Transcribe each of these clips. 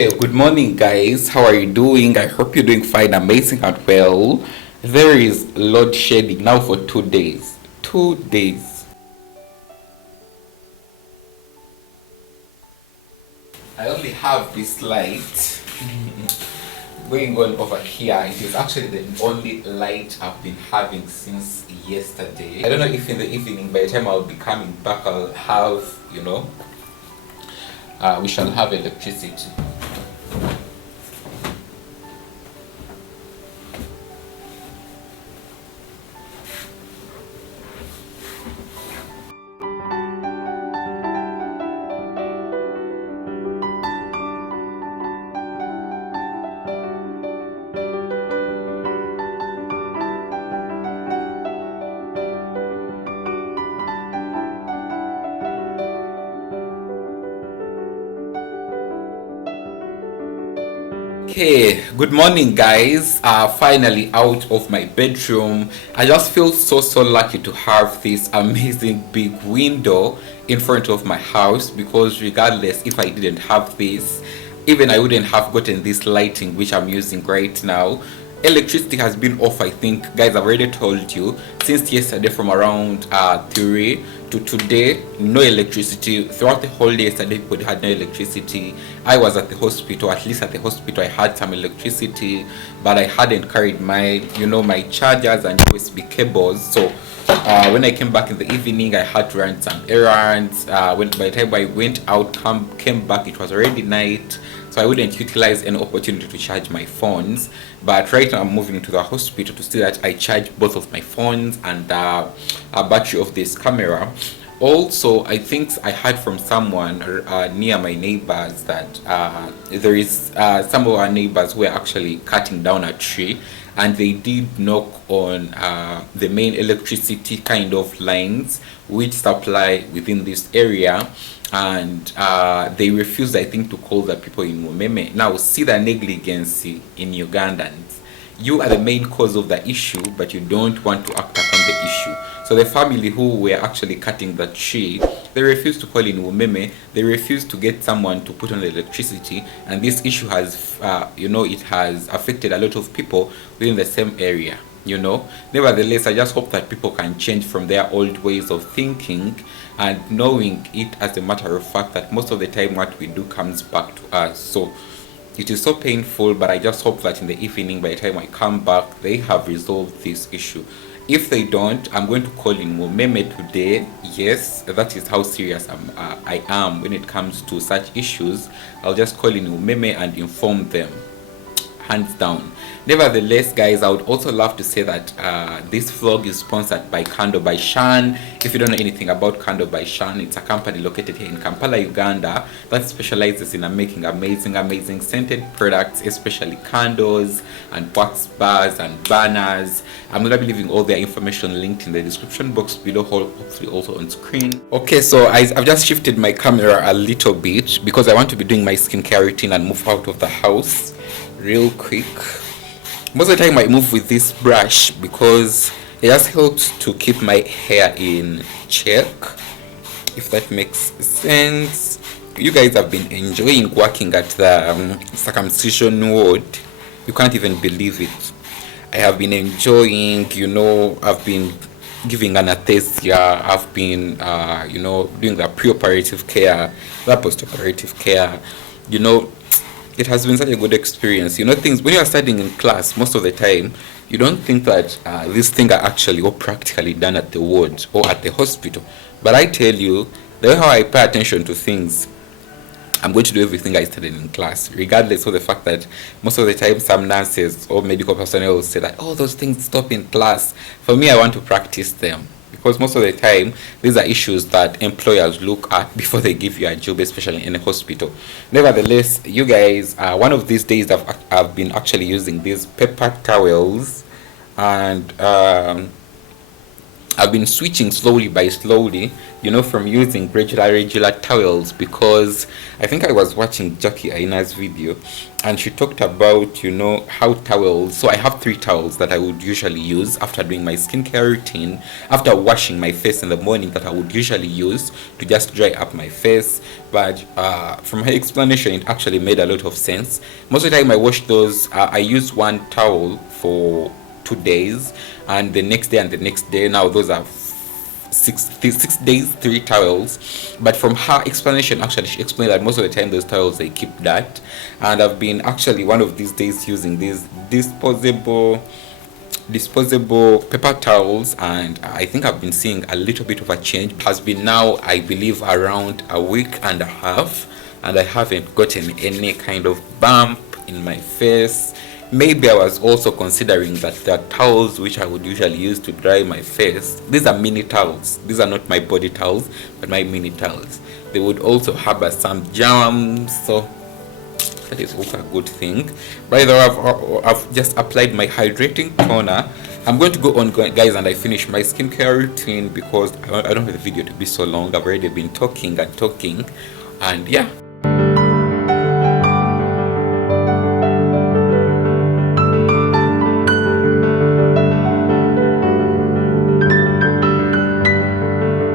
Hey, good morning, guys. How are you doing? I hope you're doing fine, amazing, and well. There is load shedding now for 2 days. 2 days. I only have this light going on over here. It is actually the only light I've been having since yesterday. I don't know if in the evening, by the time I'll be coming back, I'll have, we shall have electricity. Okay, good morning, guys. Finally out of my bedroom. I just feel so lucky to have this amazing big window in front of my house, because regardless if I didn't have this, even I wouldn't have gotten this lighting which I'm using right now. Electricity has been off, I think, guys. I've already told you, since yesterday from around 3 to today. No electricity throughout the whole day. Yesterday people had no electricity. I was at the hospital. At least at the hospital I had some electricity, but I hadn't carried my my chargers and USB cables. So when I came back in the evening, I had to run some errands. By the time I went out, came back, it was already night, so I wouldn't utilize any opportunity to charge my phones. But right now I'm moving to the hospital to see that I charge both of my phones and a battery of this camera. Also, I think I heard from someone near my neighbors that there is some of our neighbors who are actually cutting down a tree, and they did knock on the main electricity kind of lines which supply within this area, and they refused, I think, to call the people in Mumeme. Now, see the negligence in Ugandans. You are the main cause of the issue, but you don't want to act upon the issue. So the family who were actually cutting the tree, they refused to call in Umeme. They refused to get someone to put on the electricity, and this issue has, it has affected a lot of people within the same area. Nevertheless, I just hope that people can change from their old ways of thinking and knowing it as a matter of fact that most of the time what we do comes back to us. So it is so painful, but I just hope that in the evening, by the time I come back, they have resolved this issue. If they don't, I'm going to call in Mumeme today. Yes, that is how serious I am when it comes to such issues. I'll just call in Mumeme and inform them, hands down. Nevertheless, guys, I would also love to say that this vlog is sponsored by Kando by Shan. If you don't know anything about Kando by Shan, it's a company located here in Kampala, Uganda, that specializes in making amazing scented products, especially candles and wax bars and banners. I'm going to be leaving all their information linked in the description box below, hopefully also on screen. Okay, so I've just shifted my camera a little bit because I want to be doing my skincare routine and move out of the house real quick. Most of the time I move with this brush because it just helps to keep my hair in check, if that makes sense. You guys have been enjoying working at the circumcision ward. You can't even believe it. I have been enjoying, I've been giving anesthesia, I've been doing the pre-operative care, the post-operative care. It has been such a good experience. Things when you are studying in class, most of the time you don't think that these things are actually or practically done at the ward or at the hospital. But I tell you, the way how I pay attention to things, I'm going to do everything I studied in class, regardless of the fact that most of the time some nurses or medical personnel will say that, oh, those things stop in class. For me, I want to practice them, because most of the time these are issues that employers look at before they give you a job, especially in a hospital. Nevertheless, you guys, one of these days I've been actually using these paper towels, and I've been switching slowly by slowly, from using regular towels, because I think I was watching Jackie Aina's video and she talked about, how towels. So I have 3 towels that I would usually use after doing my skincare routine, after washing my face in the morning, that I would usually use to just dry up my face. But from her explanation, it actually made a lot of sense. Most of the time I wash those, I use 1 towel for 2 days, and the next day and the next day. Now those are 6 days, 3 towels. But from her explanation, actually she explained that most of the time those towels, they keep that. And I've been actually one of these days using these disposable paper towels, and I think I've been seeing a little bit of a change. It has been now, I believe, around a week and a half, and I haven't gotten any kind of bump in my face. Maybe I was also considering that the towels which I would usually use to dry my face, these are mini towels. These are not my body towels, but my mini towels. They would also harbor some germs, so that is also a good thing. By the way, I've just applied my hydrating toner. I'm going to go on, guys, and I finish my skincare routine because I don't want the video to be so long. I've already been talking, and yeah.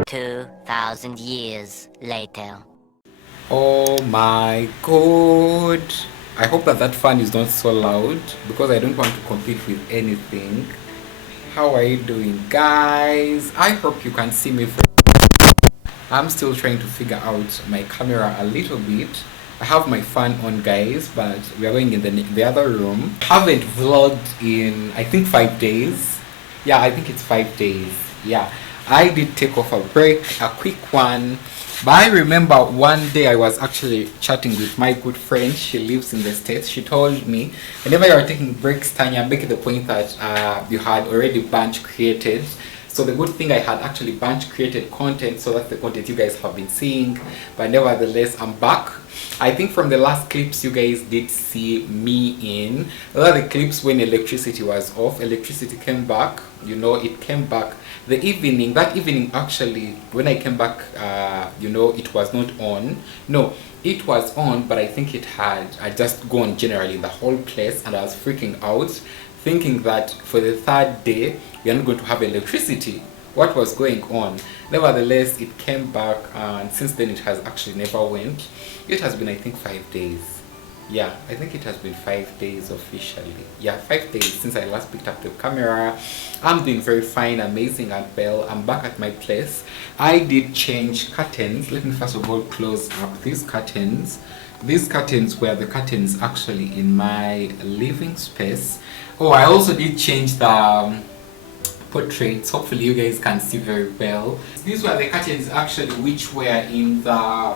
2,000 years later. Oh my god, I hope that fan is not so loud because I don't want to compete with anything. How are you doing, guys? I hope you can see me. I'm still trying to figure out my camera a little bit. I have my fan on, guys, but we are going in the other room. I haven't vlogged in, I think, 5 days. Yeah, I think it's 5 days. Yeah, I did take off a break, a quick one. But I remember one day I was actually chatting with my good friend. She lives in the States. She told me, whenever you are taking breaks, Tanya, make the point that you had already batch created. So the good thing, I had actually batch created content, so that's the content you guys have been seeing. But nevertheless, I'm back. I think from the last clips you guys did see me in. Those are the clips when electricity was off. Electricity came back, it came back the evening. That evening, actually, when I came back, it was not on. No, it was on, but I think it had just gone generally in the whole place, and I was freaking out, thinking that for the 3rd day we are not going to have electricity. What was going on? Nevertheless, it came back, and since then it has actually never went. It has been, I think, 5 days. Yeah, I think it has been 5 days officially. Yeah, 5 days since I last picked up the camera. I'm doing very fine, amazing, and well. I'm back at my place. I did change curtains. Let me first of all close up these curtains. These curtains were the curtains actually in my living space. Oh, I also did change the portraits. Hopefully you guys can see very well. These were the curtains actually which were in the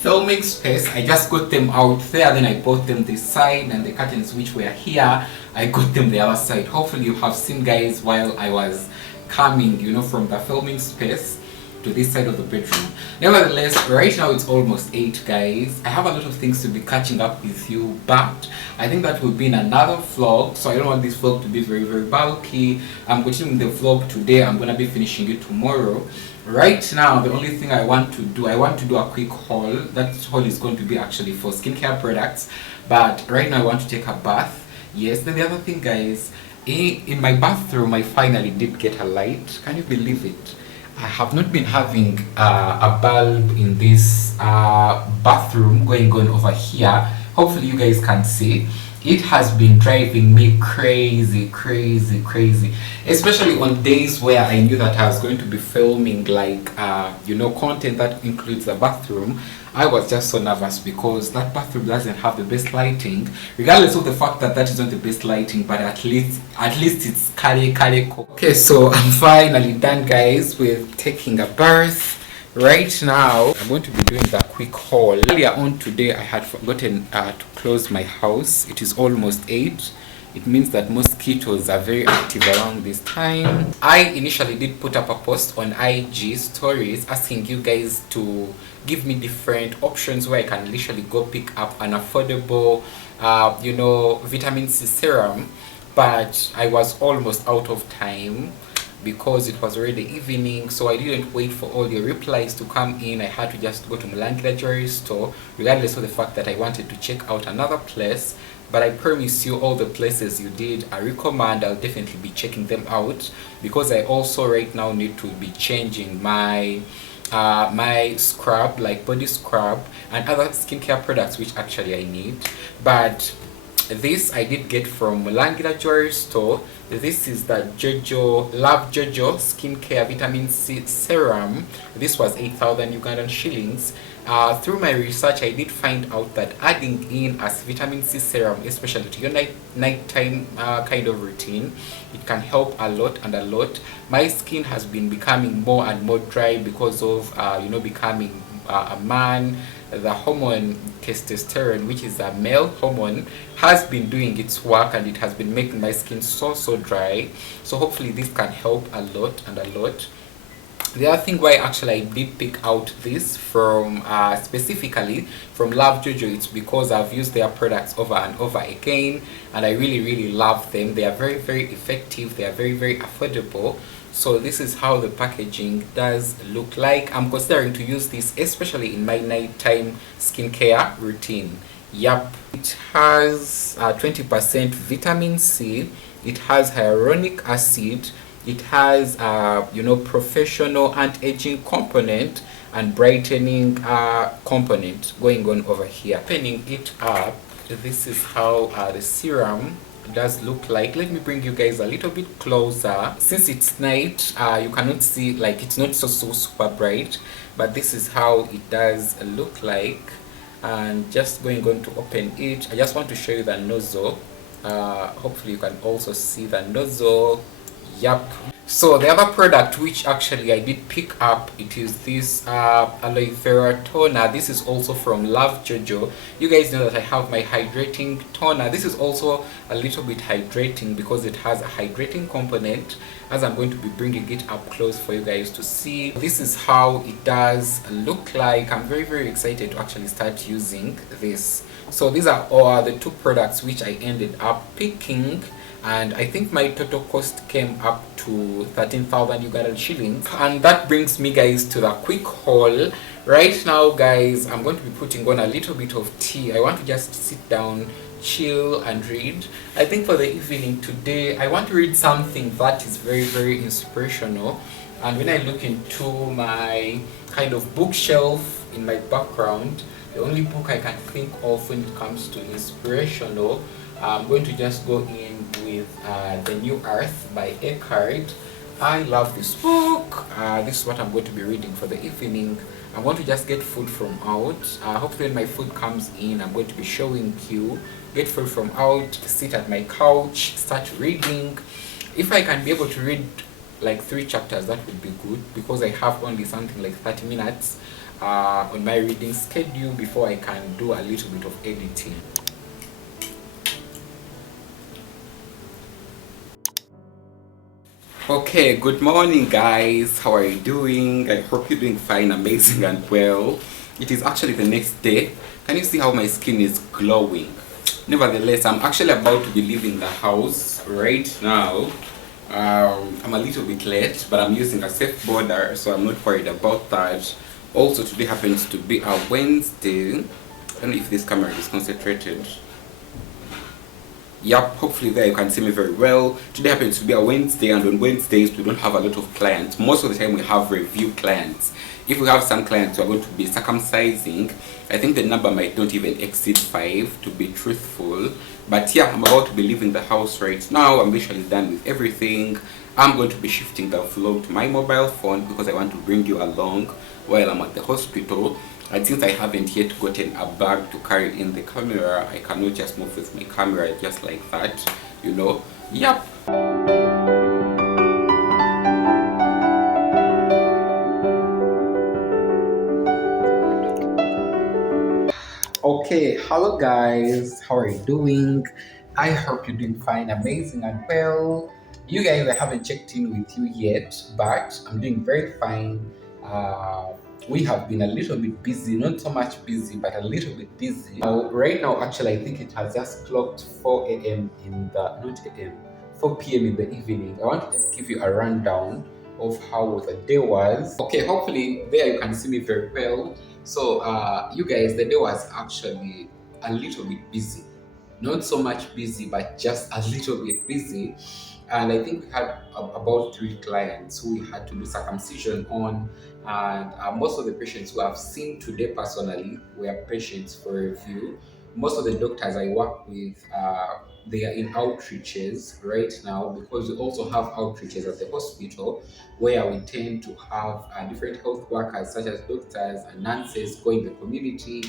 filming space. I just got them out there, then I bought them this side, and the curtains which were here, I got them the other side. Hopefully you have seen, guys, while I was coming, from the filming space to this side of the bedroom. Nevertheless, right now it's almost 8, guys. I have a lot of things to be catching up with you, but I think that will be in another vlog, so I don't want this vlog to be very, very bulky. I'm continuing the vlog today. I'm gonna be finishing it tomorrow. Right now, the only thing I want to do a quick haul. That haul is going to be actually for skincare products, but right now I want to take a bath. Yes, then the other thing, guys, in my bathroom I finally did get a light. Can you believe it? I have not been having a bulb in this bathroom going on over here. Hopefully you guys can see. It has been driving me crazy, especially on days where I knew that I was going to be filming content that includes the bathroom. I was just so nervous because that bathroom doesn't have the best lighting, regardless of the fact that that is not the best lighting, but at least it's kare. Okay, so I'm finally done, guys, with taking a bath. Right now I'm going to be doing the quick haul. Earlier on today I had forgotten to close my house. It is almost 8. It means that mosquitoes are very active around this time. I initially did put up a post on IG stories asking you guys to give me different options where I can literally go pick up an affordable vitamin C serum, but I was almost out of time. because it was already evening, so I didn't wait for all your replies to come in. I had to just go to Mulangila Jewelry Store, regardless of the fact that I wanted to check out another place. But I promise you, all the places you did, I recommend. I'll definitely be checking them out, because I also right now need to be changing my my scrub, like body scrub and other skincare products which actually I need. But this I did get from Mulangila Jewelry Store. This is the Love Jojo Skincare Vitamin C Serum. This was 8,000 Ugandan shillings. Through my research, I did find out that adding in as vitamin C serum, especially to your nighttime kind of routine, it can help a lot and a lot. My skin has been becoming more and more dry because of becoming a man. The hormone testosterone, which is a male hormone, has been doing its work, and it has been making my skin so dry. So hopefully this can help a lot and a lot. The other thing why actually I did pick out this from specifically from Love Jojo, it's because I've used their products over and over again, and I really love them. They are very effective. They are very affordable. So this is how the packaging does look like. I'm considering to use this especially in my nighttime skincare routine. Yup, it has 20% vitamin C. It has hyaluronic acid. It has professional anti-aging component and brightening component going on over here. Opening it up, this is how the serum does look like. Let me bring you guys a little bit closer. Since it's night, you cannot see, like, it's not so super bright, but this is how it does look like. And just going on to open it, I just want to show you the nozzle. Hopefully you can also see the nozzle. Yup. So the other product which actually I did pick up, it is this aloe vera toner. This is also from Love Jojo. You guys know that I have my hydrating toner. This is also a little bit hydrating because it has a hydrating component, as I'm going to be bringing it up close for you guys to see. This is how it does look like. I'm very excited to actually start using this. So these are all the two products which I ended up picking, and I think my total cost came up to 13,000 Ugandan shillings. And that brings me, guys, to the quick haul. Right now, guys, I'm going to be putting on a little bit of tea. I want to just sit down, chill and read. I think for the evening today, I want to read something that is very inspirational. And when I look into my kind of bookshelf in my background, the only book I can think of when it comes to inspirational, I'm going to just go in with The New Earth by Eckhart. I love this book. This is what I'm going to be reading for the evening. I'm going to just get food from out. Hopefully when my food comes in, I'm going to be showing you. Get food from out, sit at my couch, start reading. If I can be able to read like 3 chapters, that would be good, because I have only something like 30 minutes on my reading schedule before I can do a little bit of editing. Okay, good morning, guys. How are you doing? I hope you're doing fine, amazing and well. It is actually the next day. Can you see how my skin is glowing? Nevertheless, I'm actually about to be leaving the house right now. I'm a little bit late, but I'm using a safe border, so I'm not worried about that. Also, today happens to be a Wednesday. I don't know if this camera is concentrated. Yep, hopefully there you can see me very well. Today happens to be a Wednesday, and on Wednesdays we don't have a lot of clients. Most of the time we have review clients. If we have some clients who are going to be circumcising, I think the number might not even exceed 5, to be truthful. But yeah, I'm about to be leaving the house right now. I'm literally done with everything. I'm going to be shifting the vlog to my mobile phone because I want to bring you along while I'm at the hospital. And since I haven't yet gotten a bag to carry in the camera, I cannot just move with my camera just like that, you know. Yep. Okay, hello guys, how are you doing? I hope you're doing fine, amazing and well. You guys, I haven't checked in with you yet, but I'm doing very fine. We have been a little bit busy, not so much busy, but a little bit busy. Right now, actually, I think it has just clocked 4 a.m. in the, not a.m., 4 p.m. in the evening. I want to just give you a rundown of how the day was. Okay, hopefully there you can see me very well. So, you guys, the day was actually a little bit busy. Not so much busy, but just a little bit busy. And I think we had about 3 clients who we had to do circumcision on. And most of the patients who I've seen today personally were patients for review. Most of the doctors I work with, they are in outreaches right now, because we also have outreaches at the hospital where we tend to have different health workers such as doctors and nurses go in the community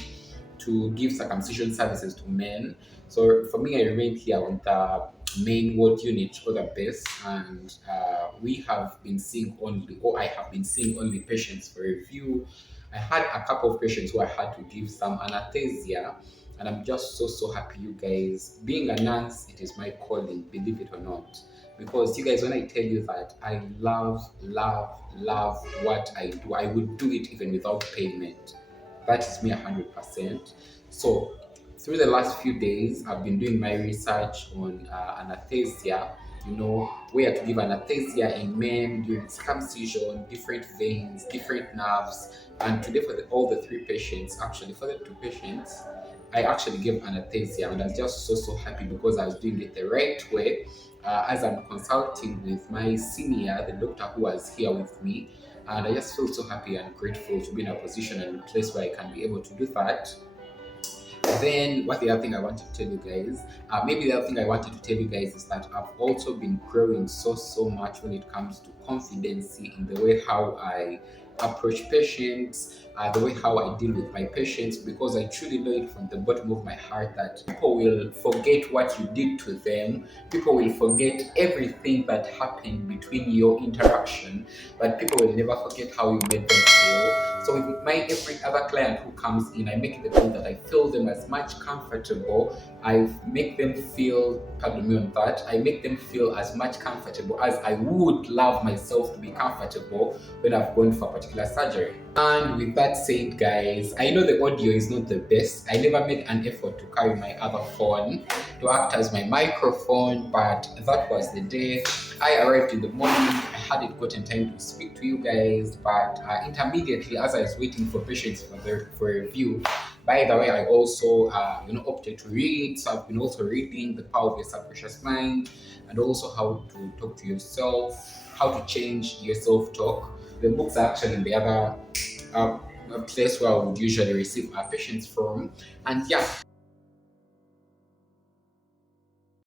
to give circumcision services to men. So for me, I remained here on the main ward unit or the base, and we have been seeing only, or I have been seeing only patients for review. I had a couple of patients who I had to give some anesthesia, and I'm just so happy, you guys. Being a nurse, it is my calling, believe it or not. Because you guys, when I tell you that I love what I do, I would do it even without payment. That is me 100%. So through the last few days, I've been doing my research on anesthesia, where to give anesthesia in men during circumcision, different veins, different nerves. And today, for all the 3 patients, actually, for the 2 patients, I actually gave anesthesia, and I was just so happy because I was doing it the right way. As I'm consulting with my senior, the doctor who was here with me, and I just feel so happy and grateful to be in a position and a place where I can be able to do that. Then, what the other thing I wanted to tell you guys, maybe the other thing I wanted to tell you guys is that I've also been growing so much when it comes to confidence in the way how I approach patients, the way how I deal with my patients, because I truly know it from the bottom of my heart that people will forget what you did to them, people will forget everything that happened between your interaction, but people will never forget how you made them feel. So with my every other client who comes in, I make it the point that I feel them as much comfortable. I make them feel, pardon me on that, I make them feel as much comfortable as I would love myself to be comfortable when I've gone for a particular surgery. And with that said, guys, I know the audio is not the best. I never made an effort to carry my other phone to act as my microphone, but that was the day. I arrived in the morning. I hadn't gotten time to speak to you guys, but intermediately, as I was waiting for patients for review, by the way, I also opted to read. So I've been also reading The Power of Your Subconscious Mind, and also how to talk to yourself, how to change your self-talk. The books are actually in the other a place where I would usually receive our patients from. And yeah,